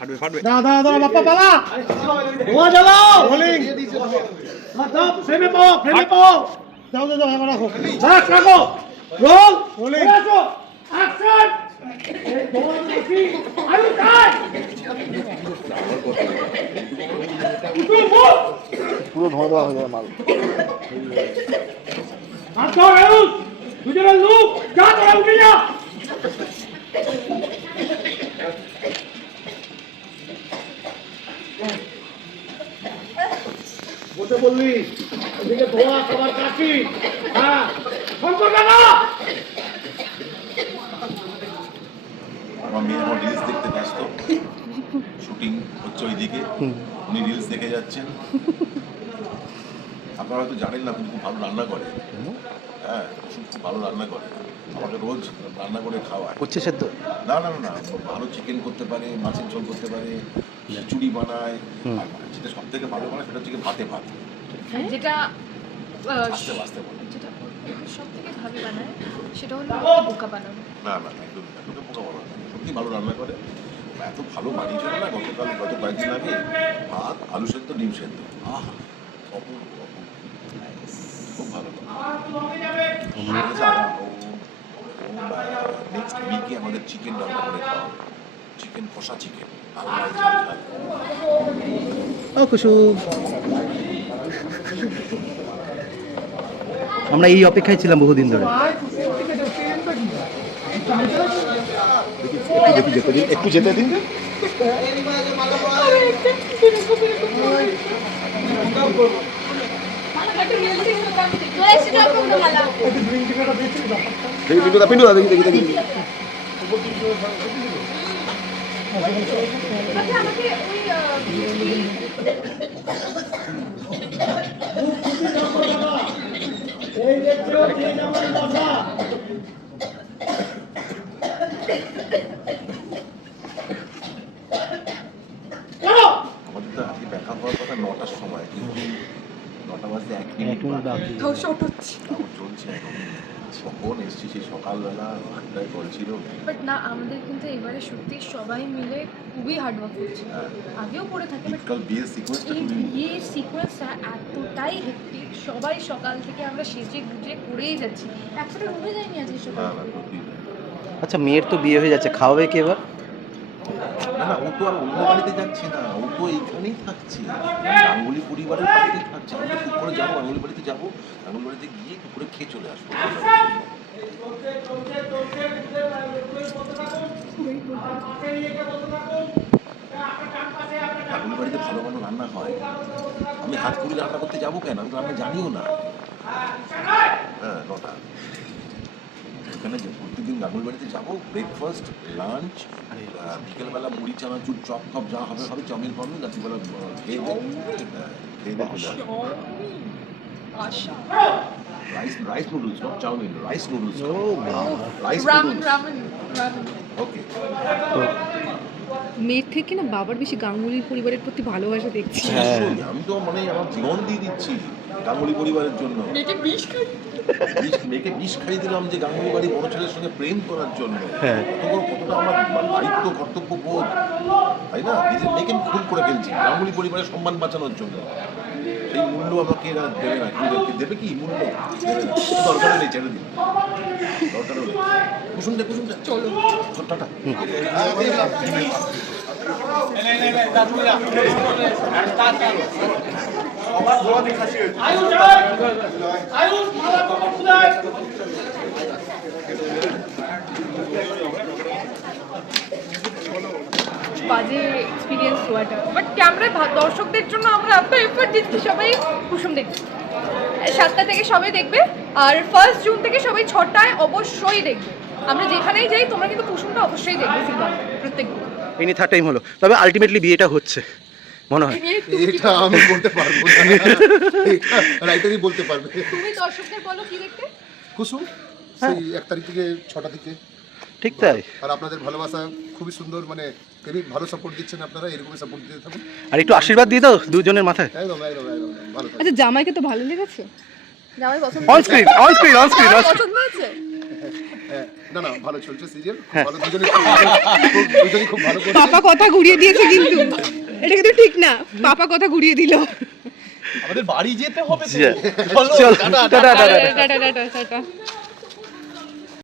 ফাটবে ফাটবে। দাঁড়া বাপ্পা পালা, ধোঁয়া জ্বালাও, রোলিং, দাও ফ্রেমে পাও, ফ্রেমে পাও, দাও এবার রাখো, রাখো, রোল, রোলিং, আসো, অ্যাকশন, এই ধোঁয়া দেখি, আরে কাট, পুরো ধোঁয়া দেওয়া হয়ে যাবে মাল। হাত ধর এউস, দুজনের লুক, যা তোরা উঠে যা। বসে বললি, এদিকে ধোঁয়া সবার কাশি, হ্যাঁ, শঙ্কর কাকা। আমার মেয়ে আমার রিলস দেখতে ব্যস্ত, শুটিং হচ্ছে ওইদিকে, উনি রিলস দেখে যাচ্ছেন। আপনারা হয়তো জানেন না, কিন্তু খুব ভালো রান্না করে। হ্যাঁ, খুব ভালো রান্না করে, আমাকে রোজ রান্না করে খাওয়ায়। উচ্ছে সেদ্ধ? না না না, ভালো চিকেন করতে পারে, মাছের ঝোল করতে পারে, খিচুড়ি বানায়, আর যেটা সব থেকে ভালো বানায় সেটা হচ্ছে ভাতে ভাত। যেটা আস্তে আস্তে বলে। যেটা সব থেকে ভালো বানায় সেটা হলো বোকা বানানো। না না, একদম একদম পোকা বলা না, সত্যি ভালো রান্না করে। এত ভালো বানিয়েছিল না গত কয়েকদিন আগে, ভাত আলু সেদ্ধ ডিম সেদ্ধ, আহা অপূর্ব অপূর্ব, খুব ভালো। নেক্সট উইকে আমাদের চিকেন রান্না করে খাওয়াবে, চিকেন কষা চিকেন, ও কুসুম, আমরা এই অপেক্ষায় ছিলাম বহুদিন ধরে। একটু যেতে দিন। আমাদের তো আজকে দেখা হওয়ার কথা 9টার সময়, কিন্তু 9টা বাজতে 1 মিনিট বাকি চলছে এখন। কখন এসছি, সেই সকালবেলা 8টায় কল ছিল। বাট না, আমাদের কিন্তু এবারে সত্যি সবাই মিলে খুবই হার্ডওয়ার্ক করছে। আগেও করে থাকে, বাট কাল বিয়ের সিকোয়েন্সটা এই খুবই বিয়ের সিকোয়েন্সটা এতটাই হেক্টিক, সবাই সকাল থেকে আমরা সেজে গুজে করেই যাচ্ছি, একসাথে ঘুরে যায়নি আজকে সকাল। না সত্যি। আচ্ছা, মেয়ের তো বিয়ে হয়ে যাচ্ছে, খাওয়াবে কে এবার? না না, ও তো আর অন্য বাড়িতে যাচ্ছে না, ও তো এইখানেই থাকছে, গাঙ্গুলি পরিবারের বাড়িতেই থাকছে। আমি তো খুব করে যাবো গাঙ্গুলি বাড়িতে, যাবো গাঙ্গুলি বাড়িতে গিয়ে একটু করে খেয়ে চলে আসবো। গাঙ্গুলি বাড়িতে ভালো ভালো রান্না হয়, আমি হাত পুরি রান্না করতে যাবো কেন, আমি তো রান্না জানিও না। হ্যাঁ, 9টা। এখানে প্রত্যেকদিন গাঙ্গুলি বাড়িতে যাবো, ব্রেকফাস্ট, লাঞ্চ, বিকেলবেলা মুড়ি চানাচুর চপ ফপ যা হবে হবে, চাউমিন ফাউমিন, রাত্রিবেলা খেয়ে rice noodles, not chowmein, rice noodles, rice noodles. Okay. মেয়ের থেকে না বাবার বেশি গাঙ্গুলির পরিবারের প্রতি ভালোবাসা দেখছি। আমি তো মানে আমার জীবন দিয়ে দিচ্ছি গাঙ্গুলি পরিবারের জন্য। মেয়েকে বিষ খাইয়ে দিলাম যে গাঙ্গুলি বাড়ি বড় ছেলের সঙ্গে প্রেম করার জন্য। কতটা আমার দায়িত্ব কর্তব্য বোধ, তাই না? নিজের মেয়েকে খুন করে ফেলছি গাঙ্গুলি পরিবারের সম্মান বাঁচানোর জন্য। সেই মূল্য আমাকে এরা দেবে না, দেবে কি মূল্য দেবে না, দরকার নেই, ছেড়ে দিন, দরকারও নেই। কুসুমটা চলো টাটা। বাজে এক্সপিরিয়েন্স হওয়াটা, বাট ক্যামেরায় দর্শকদের জন্য আমরা এত এফর্ট দিচ্ছি, সবাই কুসুম দেখবে 7টা থেকে সবাই দেখবে, আর 1 জুন থেকে সবাই 6টায় অবশ্যই দেখবে। আমরা যেখানেই যাই তোমরা কিন্তু কুসুমটা অবশ্যই দেখবে সিনেমা প্রত্যেকদিন। এই নিয়ে থার্ড টাইম হলো, তবে আলটিমেটলি বিয়েটা হচ্ছে মনে হয়। এটা আমি বলতে পারবো না, রাইটারই বলতে পারবে। তুমি দর্শকদের বলো কি দেখতে? কুসুম সেই 1 তারিখ থেকে 6টা থেকে। ঠিক তাই। আর আপনাদের ভালোবাসা খুবই সুন্দর, মানে খুবই ভালো সাপোর্ট দিচ্ছেন আপনারা, এরকমই সাপোর্ট দিতে থাকুন। আর একটু আশীর্বাদ দিয়ে দাও দুজনের মাথায়। একদম একদম একদম ভালো থাকুন। আচ্ছা, জামাইকে তো ভালো লেগেছে? জামাই পছন্দ অন স্ক্রিন পছন্দ হয়েছে? না না ভালো চলছে সিরিয়াল হ্যাঁ। ভালো দুজনেই খুব ভালো করছে পাপা কথা ঘুরিয়ে দিয়েছে কিন্তু এটা কিন্তু ঠিক না পাপা কথা ঘুরিয়ে দিল আমাদের বাড়ি যেতে হবে তো। চল চলো, tata, tata tata tata tata tata